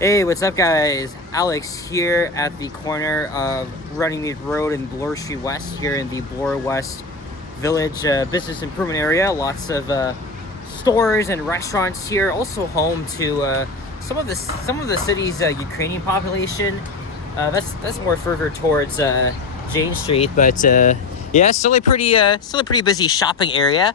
Hey, what's up guys? Alex here at the corner of Runnymede Road and Bloor Street West here in the Bloor West Village business improvement area. Lots of stores and restaurants here. Also home to some of the city's Ukrainian population. That's more further towards Jane Street, but yeah, still a pretty busy shopping area.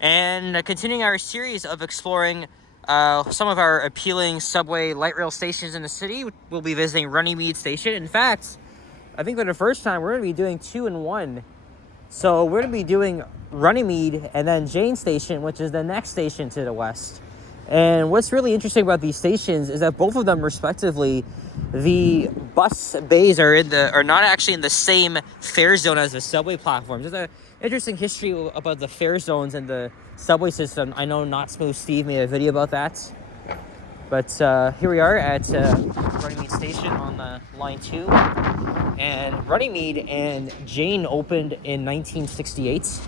And continuing our series of exploring some of our appealing subway light rail stations in the city. We'll be visiting Runnymede Station. In fact, I think for the first time, we're going to be doing 2 in 1. So we're going to be doing Runnymede and then Jane Station, which is the next station to the west. And what's really interesting about these stations is that both of them, respectively, the bus bays are not actually in the same fare zone as the subway platforms. There's an interesting history about the fare zones and the subway system. I know Not Smooth Steve made a video about that. But here we are at Runnymede Station on the line 2. And Runnymede and Jane opened in 1968.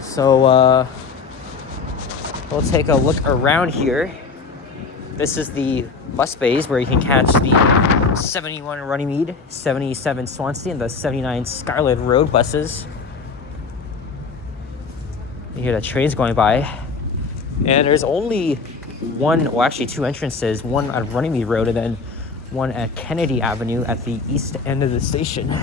So we'll take a look around here. This is the bus bays where you can catch the 71 Runnymede, 77 Swansea, and the 79 Scarlet Road buses. You hear the trains going by. And there's only one, well actually 2 entrances, one at Runnymede Road and then one at Kennedy Avenue at the east end of the station.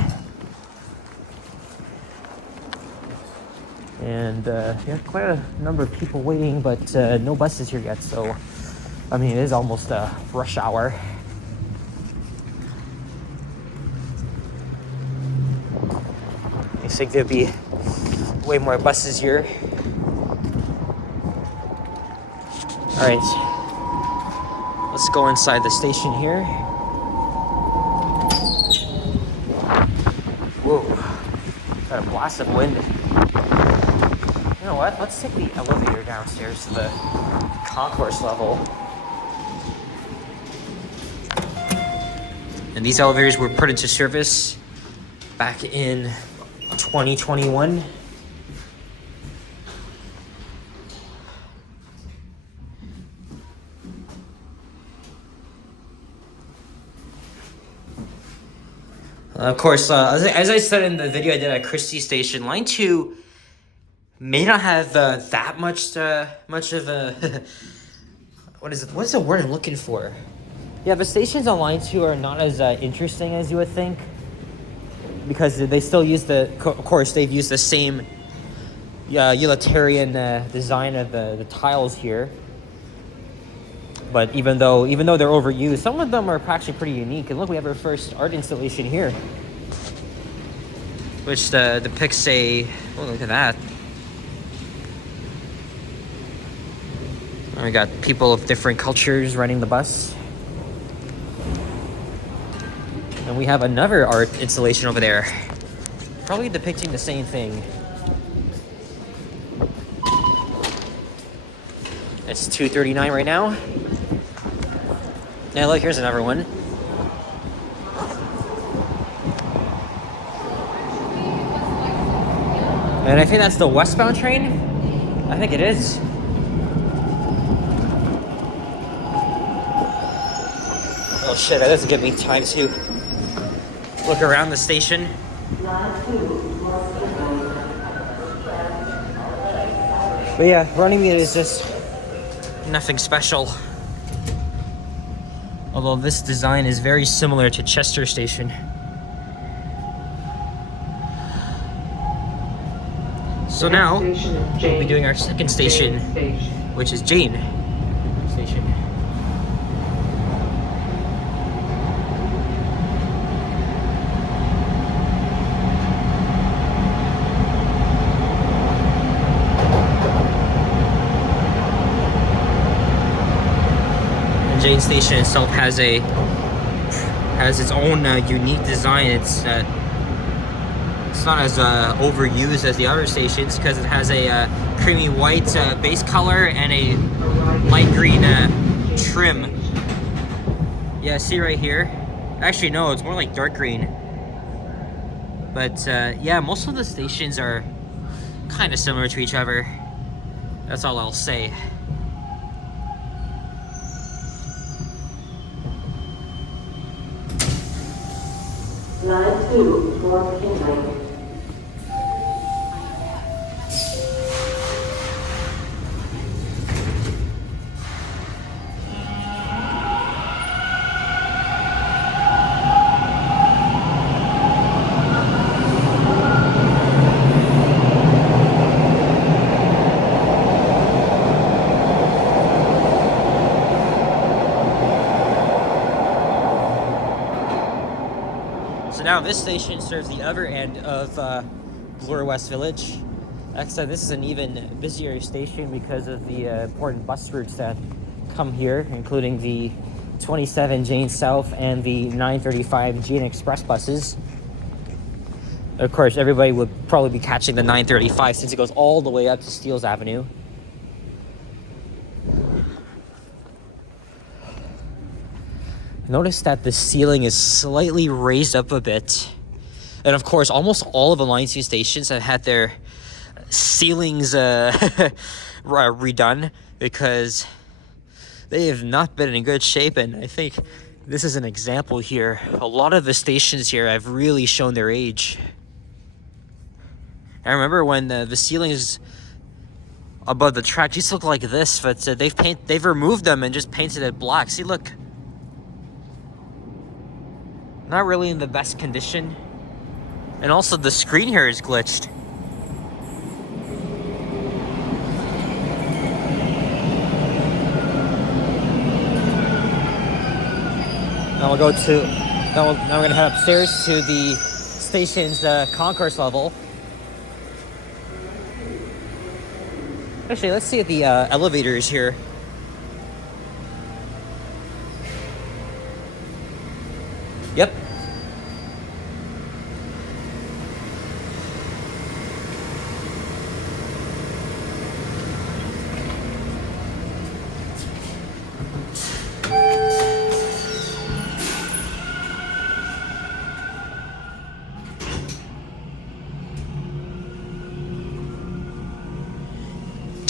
And yeah, quite a number of people waiting, but no buses here yet, so I mean, it is almost rush hour. I think there'd be way more buses here. All right, let's go inside the station here. Whoa, got a blast of wind. You know what? Let's take the elevator downstairs to the concourse level. And these elevators were put into service back in 2021. Of course, as I said in the video I did at Christie Station, Line 2 may not have that much of a... What is the word I'm looking for? Yeah, the stations on Line 2 are not as interesting as you would think, because they still use of course, they've used the same utilitarian design of the tiles here. But even though they're overused, some of them are actually pretty unique. And look, we have our first art installation here, which depicts a... Oh, look at that. We got people of different cultures riding the bus. And we have another art installation over there, probably depicting the same thing. It's 2:39 right now. Now look, here's another one. And I think that's the westbound train. I think it is. Oh shit, that doesn't give me time to look around the station. But yeah, Runnymede is just nothing special. Although this design is very similar to Chester Station. So now, we'll be doing our second station, which is Jane Station. Jane Station itself has its own unique design. It's not as overused as the other stations because it has a creamy white base color and a light green trim. Yeah, see right here. Actually, no, it's more like dark green. But yeah, most of the stations are kind of similar to each other. That's all I'll say. Line 2 for Kinley. So now this station serves the other end of Bloor West Village. Actually, this is an even busier station because of the important bus routes that come here, including the 27 Jane South and the 935 Jane Express buses. Of course, everybody would probably be catching the 935 since it goes all the way up to Steeles Avenue. Notice that the ceiling is slightly raised up a bit. And of course, almost all of the Line 2 stations have had their ceilings redone because they have not been in good shape. And I think this is an example here. A lot of the stations here have really shown their age. I remember when the ceilings above the track used to look like this, but they've removed them and just painted it black. See, look. Not really in the best condition. And also the screen here is glitched. Now we're gonna head upstairs to the station's concourse level. Actually, let's see if the elevator is here. Yep.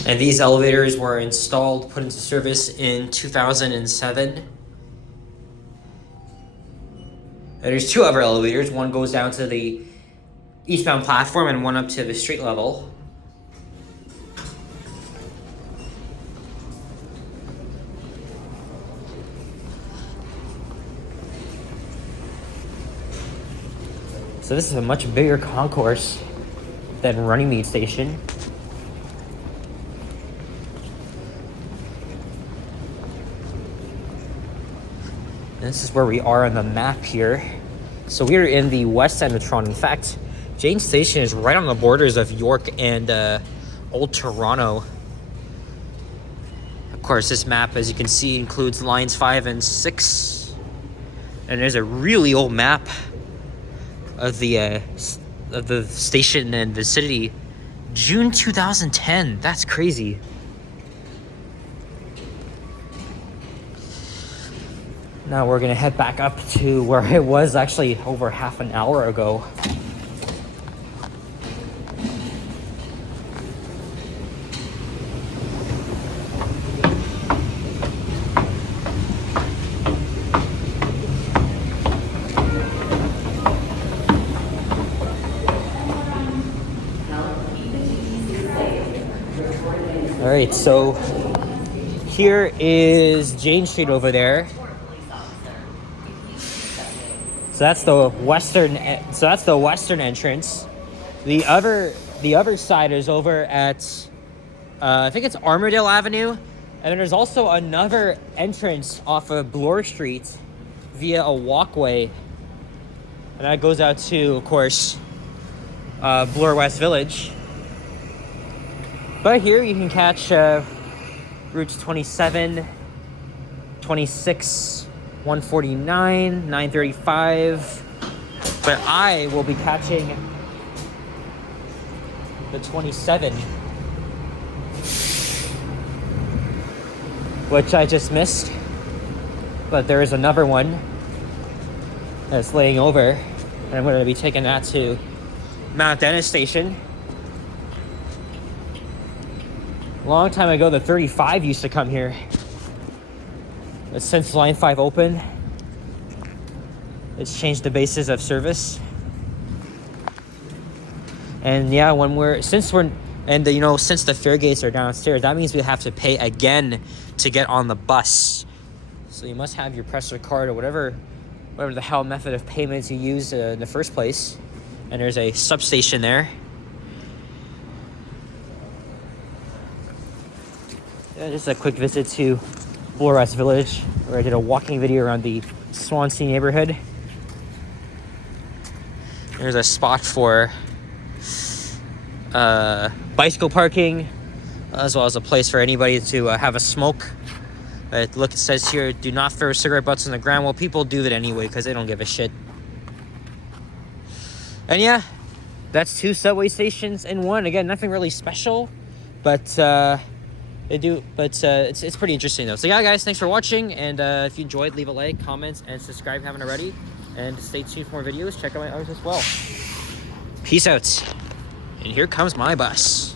And these elevators were installed, put into service in 2007. And there's two other elevators. One goes down to the eastbound platform and one up to the street level. So this is a much bigger concourse than Runnymede Station. This is where we are on the map here. So we're in the west end of Toronto. In fact, Jane Station is right on the borders of York and Old Toronto. Of course, this map, as you can see, includes lines 5 and 6. And there's a really old map of the station and the city. June 2010. That's crazy. Now we're gonna head back up to where it was actually over half an hour ago. All right, so here is Jane Street over there. So that's the western entrance. The other side is over at I think it's Armourdale Avenue, and then there's also another entrance off of Bloor Street via a walkway, and that goes out to, of course, Bloor West Village. But here you can catch routes 27, 26. 149, 935, but I will be catching the 27, which I just missed, but there is another one that's laying over, and I'm going to be taking that to Mount Dennis Station. A long time ago, the 35 used to come here. But since Line 5 opened, It's changed the basis of service. And yeah, since the fare gates are downstairs, that means we have to pay again to get on the bus. So you must have your Presser card or whatever the hell method of payments you use in the first place. And there's a substation there. Yeah, just a quick visit to Bloor-West Village, where I did a walking video around the Swansea neighborhood. There's a spot for bicycle parking, as well as a place for anybody to have a smoke. It says here, do not throw cigarette butts on the ground. Well, people do that anyway because they don't give a shit. And yeah, that's 2 subway stations in one. Again, nothing really special, but it's pretty interesting though. So yeah, guys, thanks for watching, and if you enjoyed, leave a like, comment, and subscribe if you haven't already, and stay tuned for more videos. Check out my others as well. Peace out. And here comes my bus.